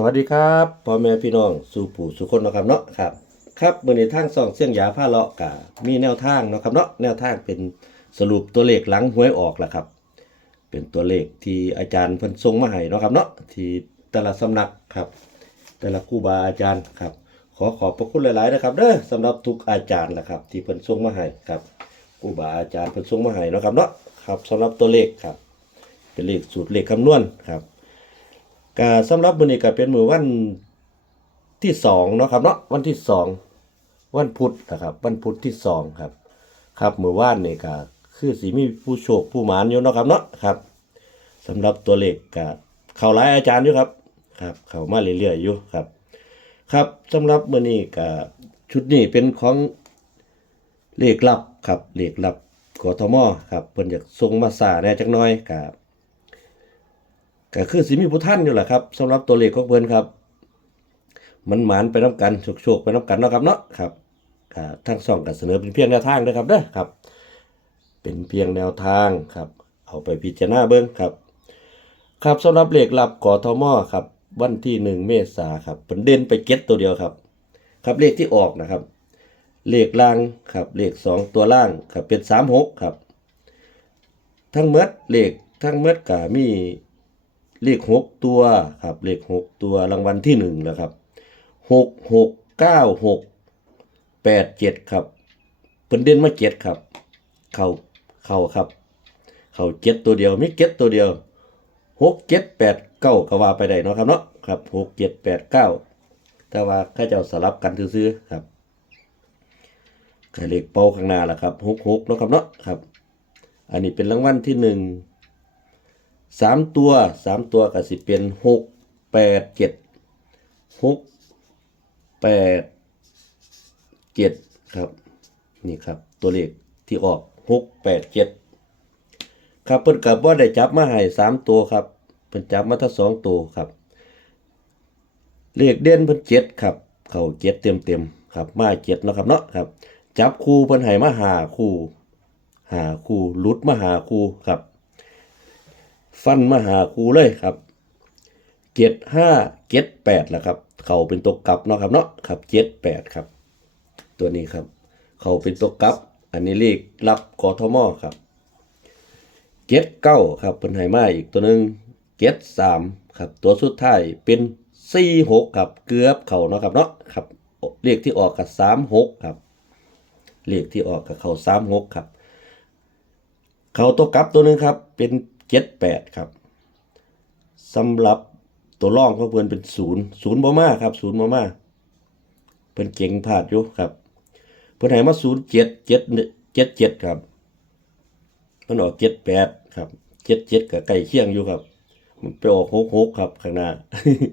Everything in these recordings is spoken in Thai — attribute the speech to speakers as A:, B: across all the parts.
A: สวัสดีครับพ่อแม่พี่น้องสู่ผู้สุคนนะครับเนาะครับครับมื้อนี้ทางส่องเสียงยาผ้าเลาะกะมีแนวทางเนาะครับเนาะแนวทางเป็นสรุปตัวเลขหลังหวยออกแล้วครับ เป็นตัวเลขที่อาจารย์เพิ่นส่งมาให้เนาะครับเนาะที่แต่ละสำนักครับ แต่ละครูบาอาจารย์ครับ ขอขอบพระคุณหลายๆนะครับเด้อสำหรับทุกอาจารย์แหละครับ ที่เพิ่นส่งมาให้ครับครูบาอาจารย์เพิ่นส่งมาให้เนาะครับเนาะครับสำหรับตัวเลขครับ เป็นเลขสูตรเลขคำนวณครับ ก็สำหรับมื้อนี้ก็เป็นมื้อวันที่สองเนาะครับเนาะวันที่สองวันพุธนะครับ วันพุธที่สองครับ ครับมื้อวานนี่ก็คือสิมีผู้โชคผู้หมานอยู่เนาะครับเนาะครับสำหรับตัวเลขก็เข้าหลายอาจารย์อยู่ครับครับ เข้ามาเรื่อยๆอยู่ครับ ครับสำหรับมื้อนี้ก็ชุดนี้เป็นของเลขลับครับเลขลับกทมครับเพิ่นอยากส่งมาสาแน่จักหน่อยครับ ก็คือสิมีผู้ท่านอยู่แหละครับสำหรับตัวเลขของเพิ่นครับ มันหมานไปน้ำกันโชคๆไปน้ำกันเนาะครับเนาะครับทั้งสองก็เสนอเป็นเพียงแนวทางนะครับเด้อครับ เป็นเพียงแนวทางครับ เอาไปพิจารณาเบิ่งครับ ครับสำหรับเลขลับกอทมครับ วันที่หนึ่งเมษาครับเป็นเด่นไปเก็ตตัวเดียวครับ ครับเลขที่ออกนะครับ เลขล่างครับเลขสองตัวล่างครับเป็นสามหกครับ ทั้งเมดเลขทั้งเมดกามี เลขหกตัวครับเลขหกตัวรางวัลที่หนึ่งนะครับหกหกเก้าหกแปดเจ็ดครับเป็นเด่นมาเจ็ดครับ เขาเขาครับ เขาเจ็ดตัวเดียวไม่เจ็ดตัวเดียวหกเจ็ดแปดเก้าก็ว่าไปได้เนาะครับเนาะครับหกเจ็ดแปดเก้าแต่ว่าข้าเจ้าสลับกันซื้อๆครับก็เลขเป้าข้างหน้าแหละครับหกหกเนาะครับเนาะครับ อันนี้เป็นรางวัลที่หนึ่ง สามตัวสามตัวก็สิเป็นหกแปดเจ็ดหกแปดเจ็ดครับ นี่ครับ ตัวเลขที่ออกหกแปดเจ็ดครับเพิ่นกับว่าได้จับมาให้สามตัวครับเพิ่นจับมาทั้งสองตัวครับ เลขเด่นเพิ่นเจ็ดครับ เขาเจ็ดเต็มเต็มครับ มาเจ็ดนะครับเนาะครับ จับคู่เพิ่นให้มาหาคู่หาคู่ลุดมาหาคู่ครับ ฟันมาหาครูเลยครับเจ็ดห้าเจ็ดแปดแหละครับ เขาเป็นตัวกลับเนาะครับเนาะครับเจ็ดแปดครับ ตัวนี้ครับ เขาเป็นตัวกลับ อันนี้เลขรับกทมครับเจ็ดเก้าครับเป็นไหมาอีกตัวหนึ่งเจ็ดสามครับ ตัวสุดท้ายเป็นสี่หกครับเกือบเขาเนาะครับเนาะครับเลขที่ออกกับสามหกครับเลขที่ออกกับเขาสามหกครับ เขาตัวกลับตัวหนึ่งครับ เป็น เจ็ดแปดครับสำหรับตัวร่องของเพื่อนเป็นศูนย์ศูนย์บ่มาครับศูนย์บ่มาเพิ่นเก่งพลาดอยู่ครับ เพิ่อนให้มาศูนย์เจ็ดเจ็ดเจ็ดเจ็ดครับเพิ่นออกเจ็ดแปดครับเจ็ดเจ็ดกับใกล้เคียงอยู่ครับ มันไปออกหกหกครับข้างหน้า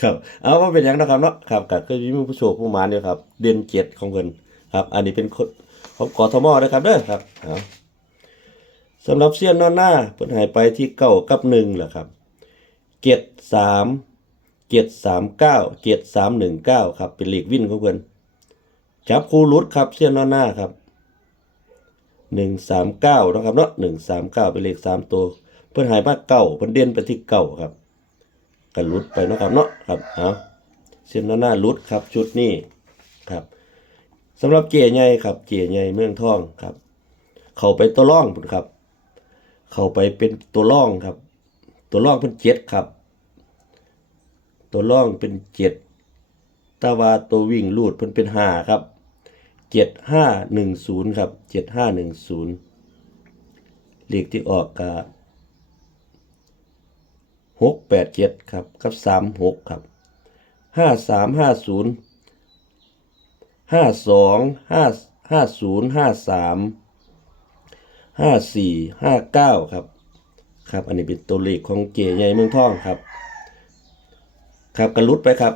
A: ครับ เอาว่าเป็นยังนะครับเนาะครับก็คือมีผู้โชคผู้มานอยู่ครับ เดือนเจ็ดของเพิ่นครับ อันนี้เป็นคนของกทมนะครับเด้อครับเอา สำหรับเสี้ยนนอนหน้าเพิ่นหายไปที่เก้ากับหนึ่งแหละครับเกียรสามเกียรสามเก้าเกียรสามหนึ่งเก้าครับเป็นเลขวิ่นของเพิ่นจับคูรุดครับเสี้ยนนอนหน้าครับหนึ่งสามเก้านะครับเนาะหนึ่งสามเก้าเป็นเลขสามตัว เพิ่นหายมาเก้าเพิ่นเด่นไปที่เก้าครับกันรุดไปนะครับเนาะครับเอาเสี้ยนนอนหน้ารุดครับชุดนี้ครับสำหรับเจใหญ่ครับเจใหญ่เมืองทองครับ เข้าไปตัวร่องครับ เข้าไปเป็นตัวร่องครับ ตัวร่องเป็นเจ็ดครับ ตัวร่องเป็นเจ็ดตาวาตัววิ่งลูดเพิ่นเป็นห้าครับเจ็ดห้าหนึ่งศูนย์ครับเจ็ดห้าหนึ่งศูนย์เลขที่ออกกะหกแปดเจ็ดครับกับสามหกครับห้าสามห้าศูนย์ห้าสองห้าห้าศูนย์ห้าสาม ห้าสี่ห้าเก้าครับ ครับ อันนี้เป็นตัวเลขของเก๋ใหญ่เมืองทองครับ ครับกระลุดไปครับ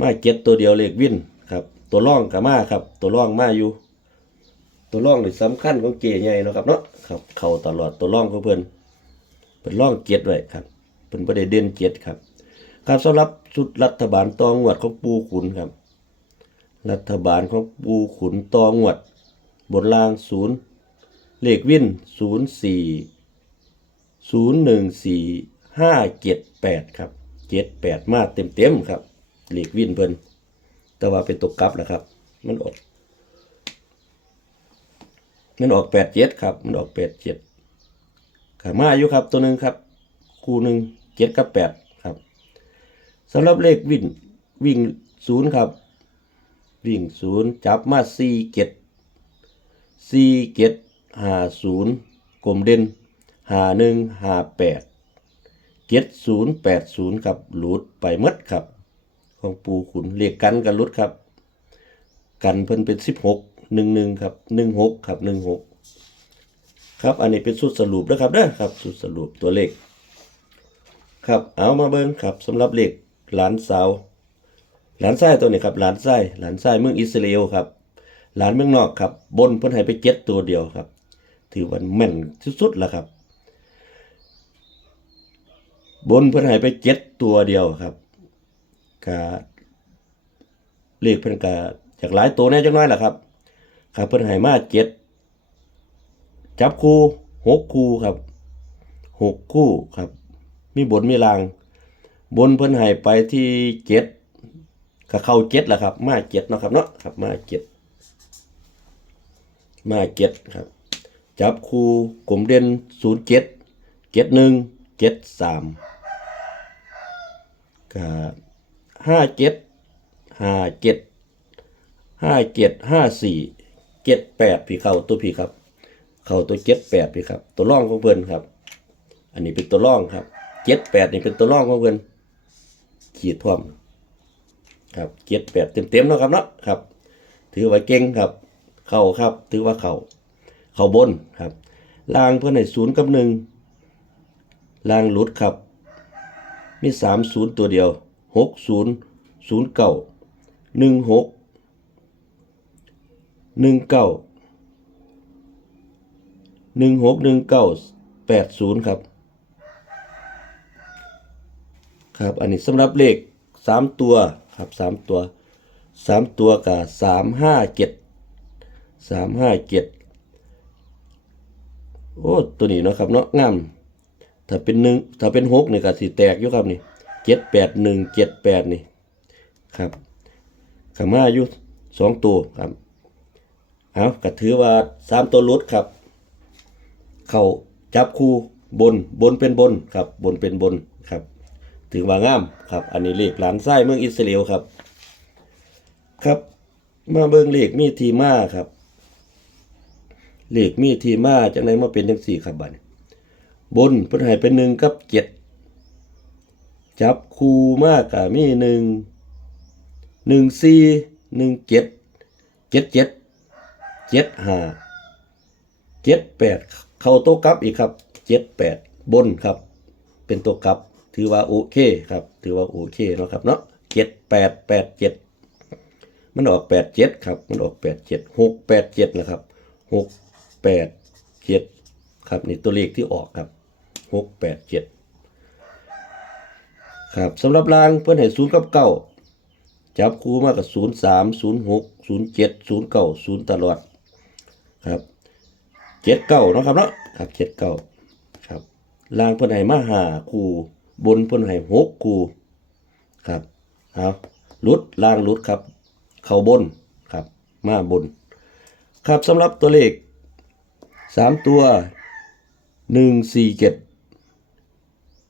A: มาเก็ตตัวเดียวเลขวินครับ ตัวร่องกับมาครับ ตัวร่องมาอยู่ ตัวร่องนี่สำคัญของเก๋ใหญ่เนาะครับเนาะครับเข้าตลอดตัวร่องของเพิ่นเป็นร่องเก็ตไว้ครับเป็นประเด็นเด่นเจ็ดครับ ครับสำหรับชุดรัฐบาลตองวดของปูขุนครับ รัฐบาลของปูขุนตองวด บนล่างศูนย์ เลขวินศูนย์สี่ศูนย์หนึ่งสี่ห้าเจ็ดแปดครับเจ็ดแปดมาเต็มเต็มครับหลีกวินเพิ่นแต่ว่าเป็นตกกลับแหละครับ มันออกมันออกแปดเจ็ดครับ มันออกแปดเจ็ดขามาอยู่ครับตัวหนึ่งครับ คู่หนึ่งเจ็ดกับแปดครับสำหรับเลขวิ่งวิ่งศูนย์ครับ วิ่งศูนย์จับมาสี่เจ็ดสี่เจ็ด ห้าศูนย์กลมเด่นห้าหนึ่งห้าแปดเจ็ดศูนย์แปดศูนย์ครับหลุดไปมดครับ ของปูขุนเลขกันกันหลุดครับ กันเพิ่นเป็นสิบหกหนึ่งหนึ่งครับหนึ่งหกครับหนึ่งหกครับอันนี้เป็นสุดสรุปนะครับเด้อครับสุดสรุปตัวเลขครับเอามาเบิ่งครับสำหรับเลขหลานสาวหลานไส้ตัวนี้ครับหลานไส้หลานไส้เมืองอิสราเอลครับหลานเมืองนอกครับบนเพิ่นให้ไปเจ็ดตัวเดียวครับ ถือว่าแม่นสุดๆแล้วครับ บนเพิ่นให้ไปเจ็ดตัวเดียวครับกาเลขเพิ่นกาจากหลายตัวแน่จังน้อยล่ะครับครับเพิ่นให้มาเจ็ดจับคู่หกคู่ครับหกคู่ครับ มีบนมีลาง บนเพิ่นให้ไปที่เจ็ดก็เข้าเจ็ดแหละครับ มาเจ็ดเนาะครับเนาะครับ มาเจ็ดมาเจ็ดครับ จับคูกลมเด่นศูนย์เจ็ดเจ็ดหนึ่งเจ็ดสามก็ห้าเจ็ดห้าเจ็ดห้าเจ็ดห้าสี่เจ็ดแปดพี่เข้าตัวพี่ครับ เข้าตัวเจ็ดแปดพี่ครับ ตัวร่องของเพิ่อนครับ อันนี้เป็นตัวร่องครับเจ็ดแปดนี่เป็นตัวร่องของเพิ่อนขีดพร้อมครับเจ็ดแปดเต็มๆเนาะครับเนาะครับ ถือว่าเก่งครับ เข้าครับ ถือว่าเข้า เขาบนครับล่างเพื่อนให้ศูนย์กับหนึ่งล่างหลุดครับ มีสามศูนย์ตัวเดียวหกศูนย์ศูนย์เก้าหนึ่งหกหนึ่งเก้าหนึ่งหกหนึ่งเก้าแปดศูนย์ครับ ครับ อันนี้สำหรับเลขสามตัวครับสามตัวสามตัวกับสามห้าเจ็ดสามห้าเจ็ด โอ้ตัวนี้เนาะครับเนาะงามถ้าเป็นหนึ่งถ้าเป็นหกนี่ก็สีแตกอยู่ครับนี่เจ็ดแปดหนึ่งเจ็ดแปดนี่ครับขามาอยู่สองตัวครับเอาก็ถือว่าสามตัวลดครับ เข้าจับคู่บนบนเป็นบนครับ บนเป็นบนครับ ถือว่างามครับ อันนี้เลขหลานไส้เมืองอิสราเอลครับ ครับ มาเบิ่งเลขมีทีมาครับ เลขมีทีมาจังไดมาเป็นจังสี่ครับบัดนี้บนเพิ่นให้เป็นหนึ่งกับเจ็ดจับคูมากกะมีหนึ่งหนึ่งสี่หนึ่งเจ็ดเจ็ดเจ็ดเจ็ดห้าเจ็ดแปดเข้าโต๊ะกลับอีกครับเจ็ดแปดบนครับ เป็นตัวกลับ ถือว่าโอเคครับ ถือว่าโอเคเนาะครับเนาะเจ็ดแปดแปดเจ็ดมันออกแปดเจ็ดครับ มันออกแปดเจ็ดหกแปดเจ็ดนะครับหก แปดเจ็ดครับนี่ตัวเลขที่ออกครับหกแปดเจ็ดครับสำหรับรางเพื่อนให้ศูนย์กับเก้าจับคู่มากับศูนย์สามศูนย์หกศูนย์เจ็ดศูนย์เก้าศูนย์ตลอดครับเจ็ดเก้านะครับเนาะครับเจ็ดเก้าครับลางเพิ่นให้มาหาคู่บนเพิ่นให้หกคู่ครับเอาลุดล่างลุดครับ เข้าบนครับมาบน ครับสำหรับตัวเลข สามตัวหนึ่งสี่เจ็ด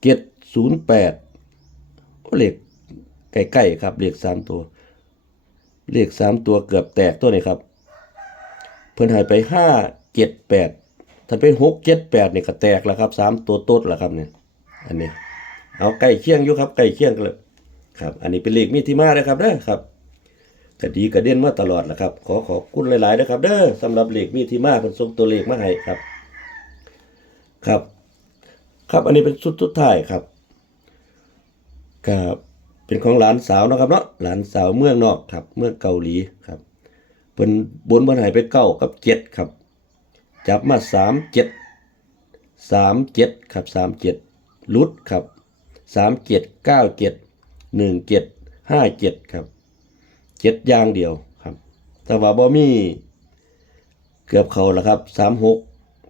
A: เจ็ดศูนย์แปดเลขใกล้ๆครับเลขสามตัว เลขสามตัวเกือบแตกตัวนี้ครับ เพิ่นหายไปห้าเจ็ดแปดถ้าเป็นหกเจ็ดแปดเนี่ยก็แตกแล้วครับสามตัวต๊ดแล้วครับเนี่ยอันนี้เอาใกล้เคียงอยู่ครับใกล้เคียงกันเลยครับ อันนี้เป็นเลขมีที่มาเลยครับเด้อครับ ก็ดีกระเด่นมาตลอดแหละครับ ขอขอบคุณหลายๆนะครับ เด้อสำหรับเลขมีที่มาเป็นส่งตัวเลขมาให้ครับ ครับ ครับอันนี้เป็นชุดสุดท้ายครับครับเป็นของหลานสาวนะครับเนาะหลานสาวเมืองนอกครับ เมืองเกาหลีครับเป็นบนบนหายไปเก้ากับเจ็ดครับ จับมาสามเจ็ดสามเจ็ดครับสามเจ็ดลุดครับสามเจ็ดเก้าเจ็ดหนึ่งเจ็ดห้าเจ็ดครับ เจ็ดอย่างเดียวครับ แต่ว่าบ่มีเกือบเขาแล้วครับสามหก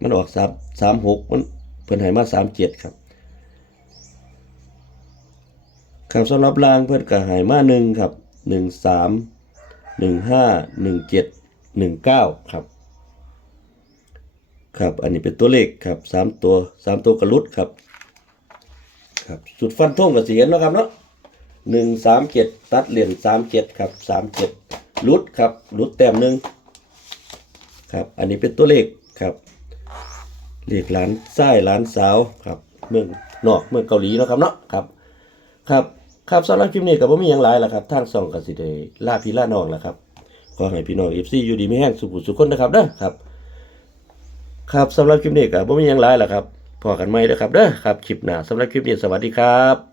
A: มันออกสามสามหกมันเพิ่นให้มาสามเจ็ดครับครับสำหรับรางเพิ่นก็ใหายมาหนึ่งครับหนึ่งสามหนึ่งห้าหนึ่งเจ็ดหนึ่งเก้าครับครับอันนี้เป็นตัวเลขครับสามตัวสามตัวกระลุดครับครับสุดฟันท่งกับเสียนนะครับเนาะ หนึ่งสามเจ็ดตัดเหรียญสามเจ็ดครับสามเจ็ดลุดครับลุดแต้มหนึ่งครับ อันนี้เป็นตัวเลขครับเลขหลานไส้หลานสาวครับ เมืองนอกเมืองเกาหลีเนาะครับเนาะครับ ครับครับสำหรับคลิปนี้ก็บ่มีหยังหลายแล้วครับทางช่องก็สิได้ลาพี่ลาน้องแล้วครับขอให้พี่น้อง FC อยู่ดีไมีแห้งสุขสุขคนนะครับเด้อครับ ครับสำหรับคลิปนี้ก็บ่มีหยังหลายแล้วครับพอกันใหม่เด้อครับเด้อครับคลิปหน้าสำหรับคลิปนี้สวัสดีครับ